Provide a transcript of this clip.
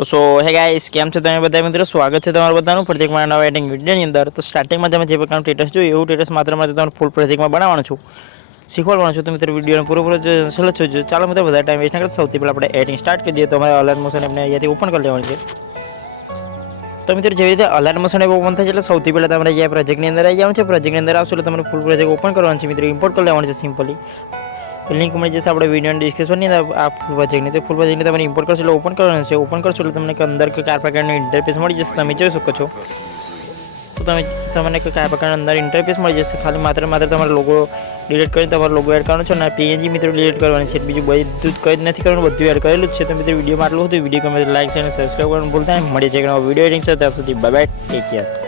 તો સો હે ગાઈસ કેમ છો તમે બધા મિત્રો સ્વાગત છે તમારું બધાનું ફરીથી મારા નવા એડિંગ વિડીયોની અંદર તો સ્ટાર્ટિંગમાં તમે જે પ્રકારનું સ્ટેટસ જોયું એવું સ્ટેટસ માત્ર તમારે ફૂલ પ્રોજેક્ટમાં બનાવવાનું છું શીખવાડવાનું છું તો મિત્રો વિડીયોનો પૂરો જો ચાલો મિત્રો બધા ટાઈમ વેસ્ટ ના કરતા સૌથી પહેલાં આપણે એડિંગ સ્ટાર્ટ કરી દઈએ તો અમારે અલર્ટ મોશન એમને અહીંયાથી ઓપન કરી લેવાનું છે તો મિત્રો જેવી રીતે અલર્ટ મોશન એપ ઓપન થાય છે એટલે સૌથી પહેલાં તમારે અહીંયા પ્રોજેક્ટની અંદર આવી જવાનું છે પ્રોજેક્ટની અંદર આવશો એટલે તમારે ફૂલ પ્રોજેક્ટ ઓપન કરવાનું છે મિત્રો ઇમ્પોર્ટ કરી લેવાનું છે સિમ્પલી તો લિંક મળી જશે આપણે વિડીયોની ડિસ્ક્રિપ્શનની અંદર આ ફૂલ પ્રોજેક્ટની તો ફૂલ પ્રોજેક્ટની તમારે ઇમ્પોર્ટ કરશો એટલે ઓપન કરવાનું છે ઓપન કરશો એટલે તમને અંદર કયા પ્રકારનું ઇન્ટરફેસ મળી જશે તમે જોઈ શકો છો તો તમને કયા પ્રકારનું અંદર ઇન્ટરફેસ મળી જશે ખાલી માત્ર તમારો લોગો ડિલીટ કરીને તમારો લોગો એડ કરવાનો છે અને પીએનજી મિત્રો ડિલીટ કરવાની છે બીજું બધું જ કંઈ જ નથી કરવાનું બધું એડ કરેલું જ છે તો મિત્રો વિડીયોમાં આટલું હતું વિડીયો ગમે તો લાઈક અને સબસ્ક્રાઈબ કરવાનું ભૂલતા નહીં મળીએ છે વિડીયો એડિંગ છે ત્યાં સુધી બાય બાય ટેક કેર